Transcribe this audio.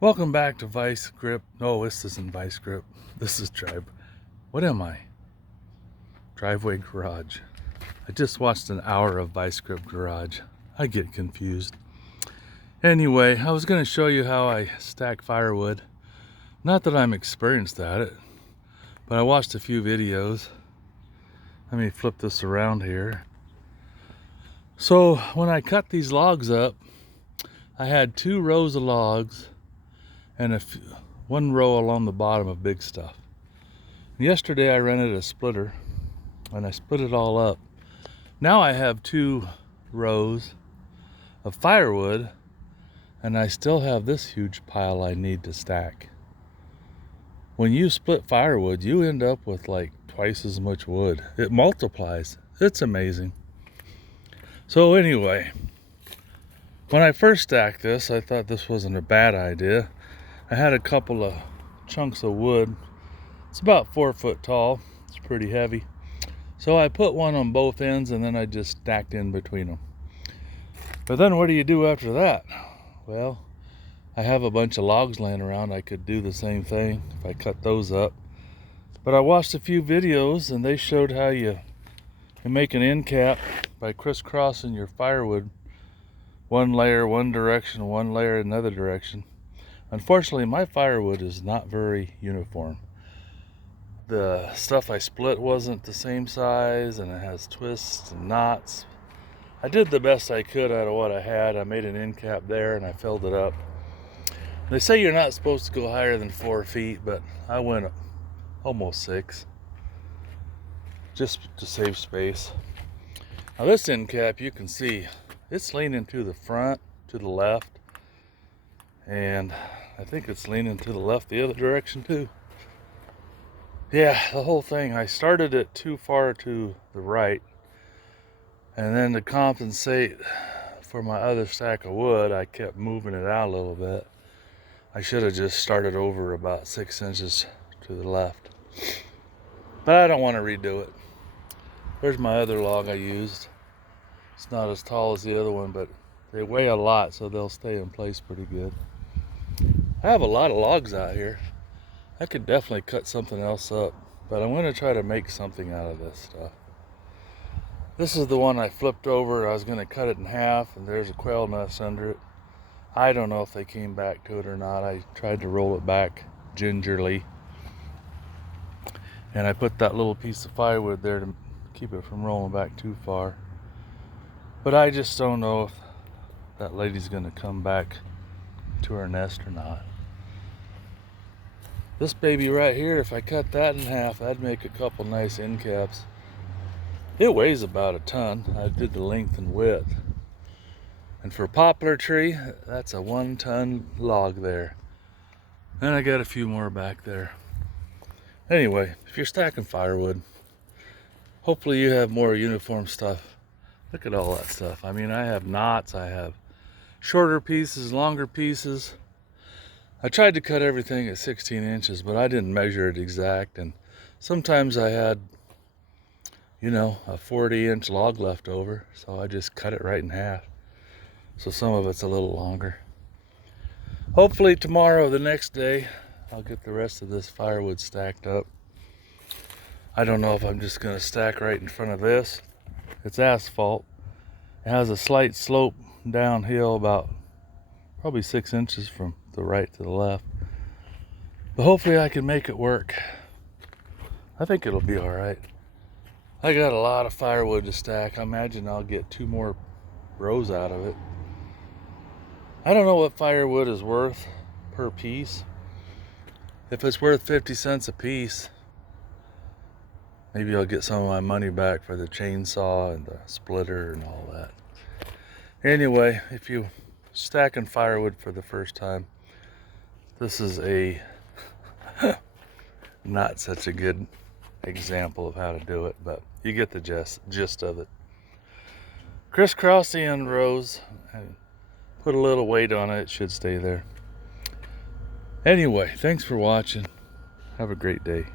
Welcome back to Vice Grip. No, this isn't Vice Grip. This is What am I? Driveway Garage. I just watched an hour of Vice Grip Garage. I get confused. Anyway, I was going to show you how I stack firewood. Not that I'm experienced at it, but I watched a few videos. Let me flip this around here. So when I cut these logs up, I had 2 rows of logs and one row along the bottom of big stuff. Yesterday I rented a splitter and I split it all up. Now I have 2 rows of firewood and I still have this huge pile I need to stack. When you split firewood, you end up with like twice as much wood. It multiplies. It's amazing. So anyway, when I first stacked this, I thought this wasn't a bad idea. I had a couple of chunks of wood. It's about 4 foot tall. It's pretty heavy. So I put one on both ends and then I just stacked in between them. But then what do you do after that? Well, I have a bunch of logs laying around. I could do the same thing if I cut those up. But I watched a few videos and they showed how you make an end cap by crisscrossing your firewood. One layer one direction, one layer another direction. Unfortunately, my firewood is not very uniform. The stuff I split wasn't the same size and it has twists and knots. I did the best I could out of what I had. I made an end cap there and I filled it up. They say you're not supposed to go higher than 4 feet, but I went almost 6, just to save space. Now this end cap, you can see, it's leaning to the front, to the left, and I think it's leaning to the left the other direction too. Yeah, the whole thing, I started it too far to the right, and then to compensate for my other stack of wood, I kept moving it out a little bit. I should have just started over about 6 inches to the left, but I don't want to redo it. There's my other log I used. It's not as tall as the other one, but they weigh a lot, so they'll stay in place pretty good. I have a lot of logs out here. I could definitely cut something else up, but I'm going to try to make something out of this stuff. This is the one I flipped over. I was going to cut it in half, and there's a quail nest under it. I don't know if they came back to it or not. I tried to roll it back gingerly, and I put that little piece of firewood there to keep it from rolling back too far. But I just don't know if that lady's going to come back to her nest or not. This baby right here, if I cut that in half, I'd make a couple nice end caps. It weighs about a ton. I did the length and width. And for a poplar tree, that's a 1-ton log there. And I got a few more back there. Anyway, if you're stacking firewood, hopefully you have more uniform stuff. Look at all that stuff. I mean, I have knots, I have shorter pieces, longer pieces. I tried to cut everything at 16 inches, but I didn't measure it exact. And sometimes I had, a 40-inch log left over, so I just cut it right in half. So some of it's a little longer. Hopefully tomorrow, the next day, I'll get the rest of this firewood stacked up. I don't know if I'm just going to stack right in front of this. It's asphalt. It has a slight slope downhill about probably 6 inches from the right to the left. But hopefully I can make it work. I think it'll be all right. I got a lot of firewood to stack. I imagine I'll get 2 more rows out of it. I don't know what firewood is worth per piece. If it's worth 50 cents a piece, maybe I'll get some of my money back for the chainsaw and the splitter and all that. Anyway, if you're stacking firewood for the first time, this is a not such a good example of how to do it, but you get the gist of it. Crisscross the end rows and put a little weight on it. It should stay there. Anyway, thanks for watching. Have a great day.